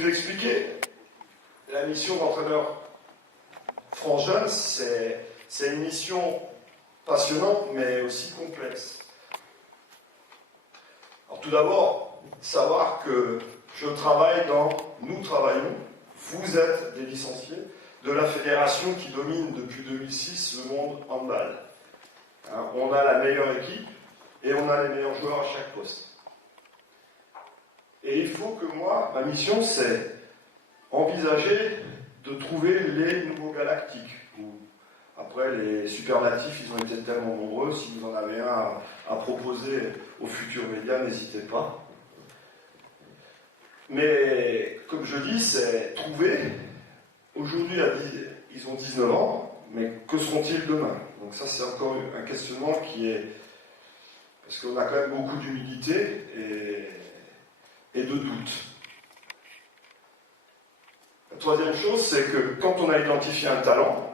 vous expliquer, la mission d'entraîneur France Jeune, c'est une mission passionnante, mais aussi complexe. Alors tout d'abord, savoir que nous travaillons, vous êtes des licenciés de la fédération qui domine depuis 2006 le monde handball. Hein, on a la meilleure équipe et on a les meilleurs joueurs à chaque poste. Et il faut que moi, ma mission, c'est envisager de trouver les nouveaux galactiques. Après, les superlatifs, ils ont été tellement nombreux. Si vous en avez un à proposer aux futurs médias, n'hésitez pas. Mais, comme je dis, c'est trouver. Aujourd'hui, ils ont 19 ans, mais que seront-ils demain? Donc ça, c'est encore un questionnement qui est... Parce qu'on a quand même beaucoup d'humilité et de doute. La troisième chose, c'est que quand on a identifié un talent,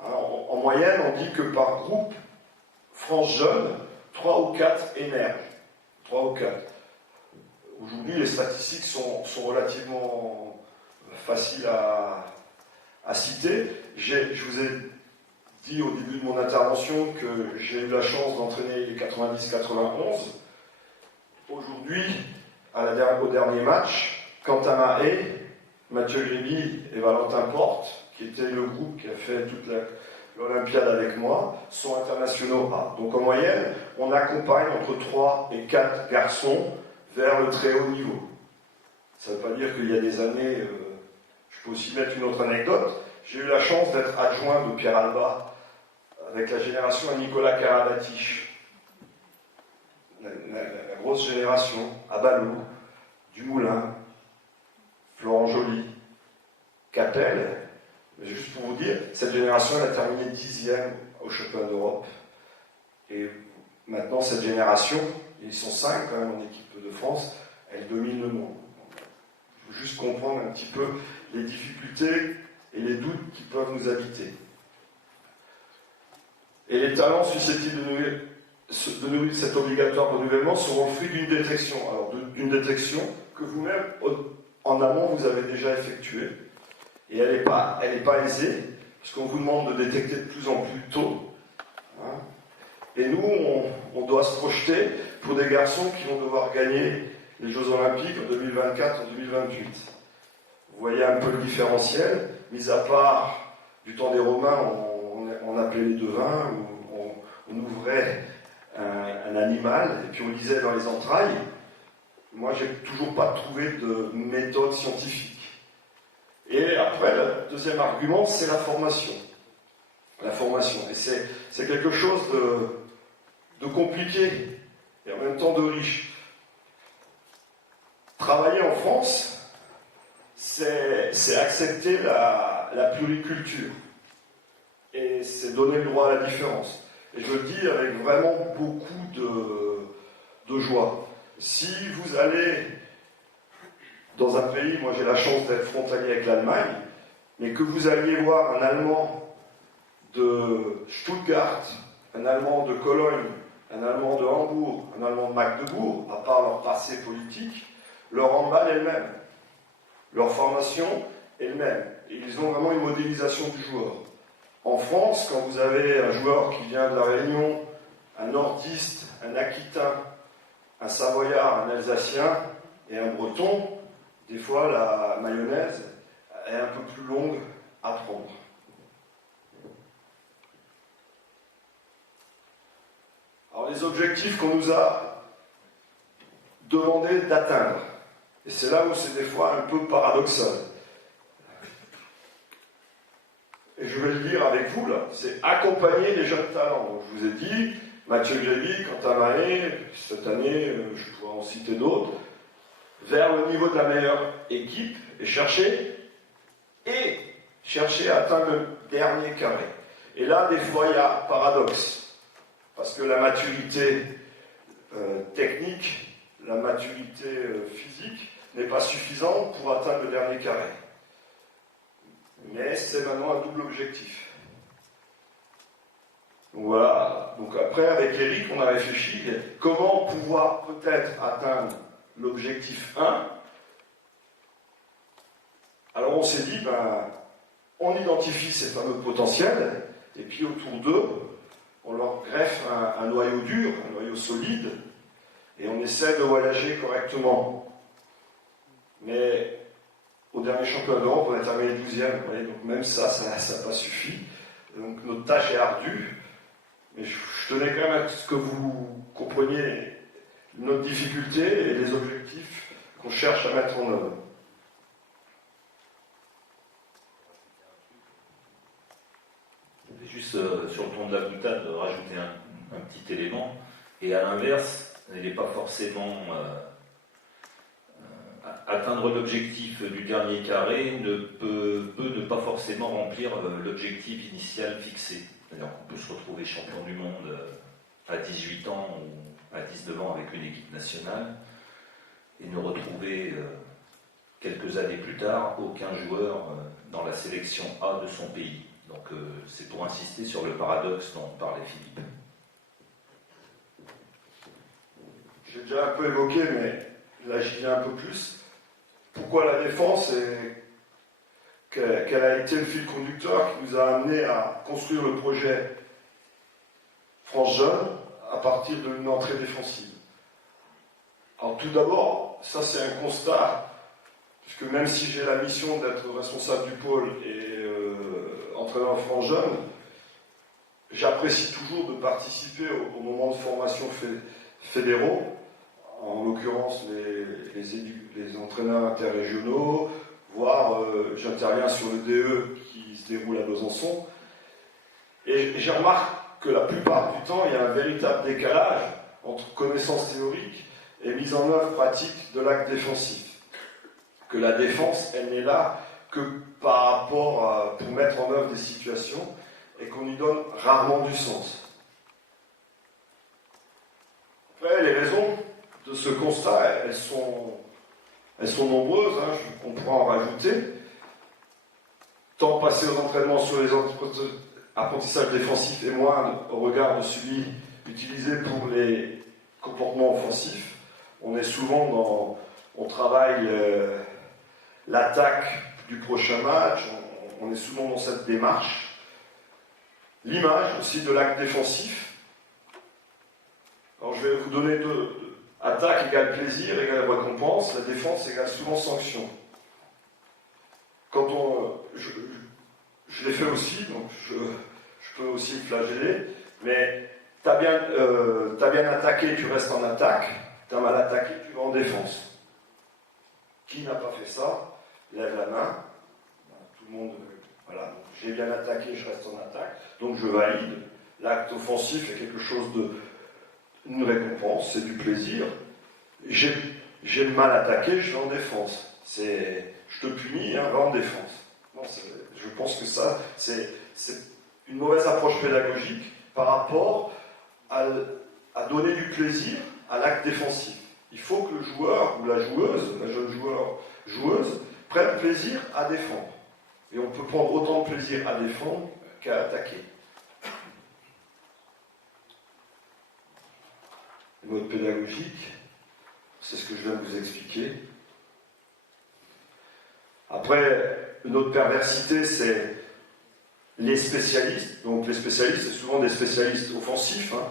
en moyenne, on dit que par groupe France Jeune, 3 ou 4 émergent. 3 ou 4. Aujourd'hui, les statistiques sont relativement faciles à citer. Je vous ai dit au début de mon intervention que j'ai eu la chance d'entraîner les 90-91. Aujourd'hui, au dernier match, Quentin Mahé, Mathieu Gréby et Valentin Porte, qui était le groupe qui a fait toute l'Olympiade avec moi, sont internationaux A. Donc en moyenne, on accompagne entre 3 et 4 garçons vers le très haut niveau. Ça ne veut pas dire qu'il y a des années, je peux aussi mettre une autre anecdote, j'ai eu la chance d'être adjoint de Pierre Alba avec la génération à Nicolas Karabatic. La grosse génération, à Balou, Dumoulin, Florent Joly, Capel. Mais juste pour vous dire, cette génération elle a terminé 10e au championnat d'Europe. Et maintenant, cette génération, ils sont 5 quand même en équipe de France, elle domine le monde. Il faut juste comprendre un petit peu les difficultés et les doutes qui peuvent nous habiter. Et les talents susceptibles de cet obligatoire renouvellement seront le fruit d'une détection. Alors, d'une détection que vous-même, en amont, vous avez déjà effectuée. Et elle n'est pas aisée, parce qu'on vous demande de détecter de plus en plus tôt. Hein. Et nous, on doit se projeter pour des garçons qui vont devoir gagner les Jeux Olympiques en 2024, en 2028. Vous voyez un peu le différentiel, mis à part du temps des Romains, on appelait les devins, où on ouvrait un animal, et puis on lisait dans les entrailles. Moi, j'ai toujours pas trouvé de méthode scientifique. Et après, le deuxième argument, c'est la formation. La formation. Et c'est quelque chose de compliqué et en même temps de riche. Travailler en France, c'est accepter la pluriculture. Et c'est donner le droit à la différence. Et je le dis avec vraiment beaucoup de joie. Si vous allez dans un pays, moi j'ai la chance d'être frontalier avec l'Allemagne, mais que vous alliez voir un Allemand de Stuttgart, un Allemand de Cologne, un Allemand de Hambourg, un Allemand de Magdebourg, à part leur passé politique, leur handball est le même. Leur formation est le même. Et ils ont vraiment une modélisation du joueur. En France, quand vous avez un joueur qui vient de la Réunion, un nordiste, un aquitain, un savoyard, un alsacien et un breton, des fois la mayonnaise est un peu plus longue à prendre. Alors les objectifs qu'on nous a demandé d'atteindre, et c'est là où c'est des fois un peu paradoxal. Et je vais le dire avec vous là, c'est accompagner les jeunes talents. Donc, je vous ai dit, Mathieu Gréby, Quentin Mahé, cette année, je pourrais en citer d'autres, vers le niveau de la meilleure équipe et chercher à atteindre le dernier carré. Et là, des fois, il y a paradoxe. Parce que la maturité technique, la maturité physique n'est pas suffisante pour atteindre le dernier carré. Mais c'est maintenant un double objectif. Donc voilà. Donc après, avec Eric, on a réfléchi comment pouvoir peut-être atteindre l'objectif 1 Alors on s'est dit, ben, on identifie ces fameux potentiels, et puis autour d'eux, on leur greffe un noyau dur, un noyau solide, et on essaie de voyager correctement. Mais au dernier championnat d'Europe, on a terminé 12e, donc même ça n'a pas suffi. Donc notre tâche est ardue, mais je tenais quand même à ce que vous compreniez notre difficulté et les objectifs qu'on cherche à mettre en œuvre. Juste sur le ton de la boutade, rajouter un petit élément. Et à l'inverse, il n'est pas forcément atteindre l'objectif du dernier carré peut ne pas forcément remplir l'objectif initial fixé. C'est-à-dire qu'on peut se retrouver champion du monde à 18 ans ou à 19 ans avec une équipe nationale et nous retrouver quelques années plus tard aucun joueur dans la sélection A de son pays. Donc c'est pour insister sur le paradoxe dont parlait Philippe. J'ai déjà un peu évoqué, mais là j'y viens un peu plus. Pourquoi la défense et quel a été le fil conducteur qui nous a amené à construire le projet France Jeune à partir d'une entrée défensive. Alors tout d'abord, ça c'est un constat, puisque même si j'ai la mission d'être responsable du pôle et entraîneur France Jeune, j'apprécie toujours de participer au moment de formation fédéraux, en l'occurrence les entraîneurs interrégionaux, voire j'interviens sur le DE qui se déroule à Besançon. Et je remarque que la plupart du temps, il y a un véritable décalage entre connaissances théoriques et mise en œuvre pratique de l'acte défensif. Que la défense, elle n'est là que par rapport pour mettre en œuvre des situations et qu'on y donne rarement du sens. Après, les raisons de ce constat, elles sont nombreuses, hein, on pourra en rajouter. Tant passer aux entraînements sur les apprentissages défensifs et moins au regard de celui utilisé pour les comportements offensifs. On est souvent on travaille l'attaque du prochain match, on est souvent dans cette démarche. L'image aussi de l'acte défensif. Alors je vais vous donner attaque égale plaisir égale récompense, la défense égale souvent sanction. Quand je l'ai fait aussi, donc je peux aussi me flageller, mais t'as bien attaqué, tu restes en attaque, t'as mal attaqué, tu vas en défense. Qui n'a pas fait ça? Lève la main. Tout le monde, voilà, donc j'ai bien attaqué, je reste en attaque, donc je valide. L'acte offensif est quelque chose une récompense, c'est du plaisir. J'ai mal attaqué, je vais en défense. Je te punis, hein, va en défense. Non, je pense que ça, c'est une mauvaise approche pédagogique par rapport à donner du plaisir à l'acte défensif. Il faut que le joueur ou la joueuse, la jeune joueuse, prenne plaisir à défendre. Et on peut prendre autant de plaisir à défendre qu'à attaquer. Le mode pédagogique, c'est ce que je viens de vous expliquer. Après, une autre perversité, c'est les spécialistes. Donc les spécialistes, c'est souvent des spécialistes offensifs, hein,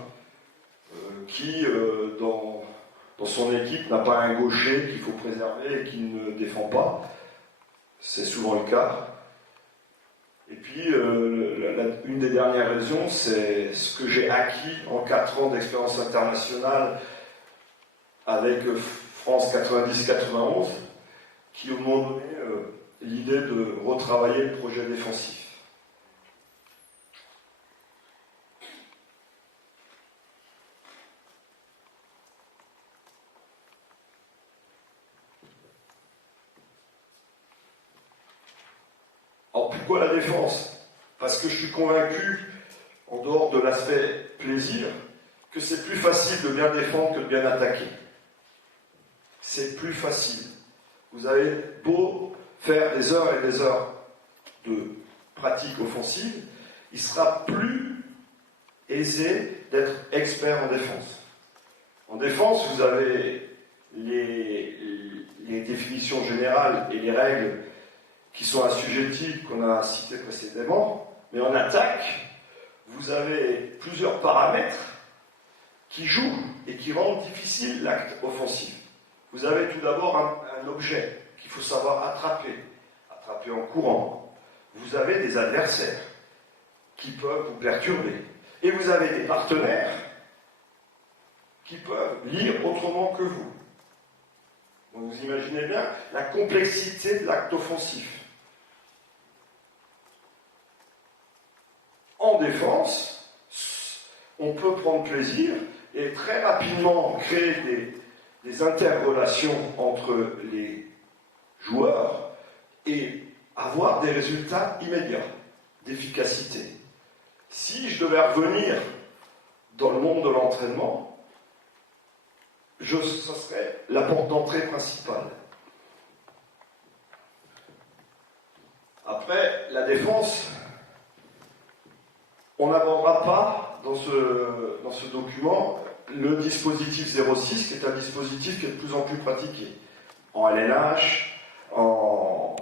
qui, dans son équipe, n'a pas un gaucher qu'il faut préserver et qui ne défend pas. C'est souvent le cas. Et puis, une des dernières raisons, c'est ce que j'ai acquis en 4 ans d'expérience internationale avec France 90-91, qui m'ont donné l'idée de retravailler le projet défensif. Alors pourquoi la défense? Parce que je suis convaincu, en dehors de l'aspect plaisir, que c'est plus facile de bien défendre que de bien attaquer. C'est plus facile. Vous avez beau faire des heures et des heures de pratique offensive, il sera plus aisé d'être expert en défense. En défense, vous avez les définitions générales et les règles qui sont assujettis, qu'on a cités précédemment, mais en attaque, vous avez plusieurs paramètres qui jouent et qui rendent difficile l'acte offensif. Vous avez tout d'abord un objet qu'il faut savoir attraper en courant. Vous avez des adversaires qui peuvent vous perturber. Et vous avez des partenaires qui peuvent lire autrement que vous. Donc vous imaginez bien la complexité de l'acte offensif. En défense, on peut prendre plaisir et très rapidement créer des interrelations entre les joueurs et avoir des résultats immédiats d'efficacité. Si je devais revenir dans le monde de l'entraînement, ça serait la porte d'entrée principale. Après, la défense, on n'abordera pas dans ce document le dispositif 06, qui est un dispositif qui est de plus en plus pratiqué en LNH, en